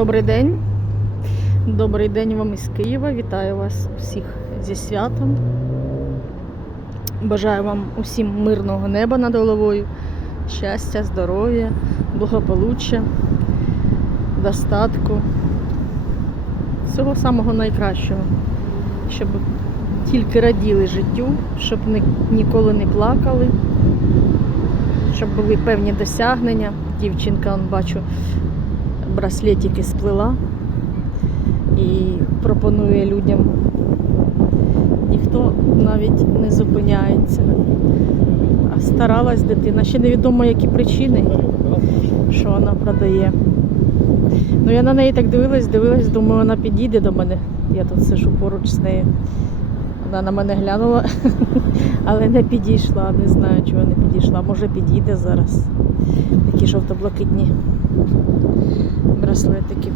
Добрий день. Добрий день вам із Києва. Вітаю вас всіх зі святом. Бажаю вам усім мирного неба над головою, щастя, здоров'я, благополуччя, достатку. Всього самого найкращого. Щоб тільки раділи життю, щоб ні- ніколи не плакали, щоб були певні досягнення. Дівчинка, он, бачу, браслетики сплела і пропонує людям. Ніхто навіть не зупиняється. А старалась дитина. Ще невідомо, які причини, що вона продає. Ну я на неї так дивилась, дивилась, думаю, вона підійде до мене. Я тут сижу поруч з нею. Вона на мене глянула, але не підійшла. Не знаю, чого не підійшла. Може підійде зараз. Такі жовто-блакитні браслетики.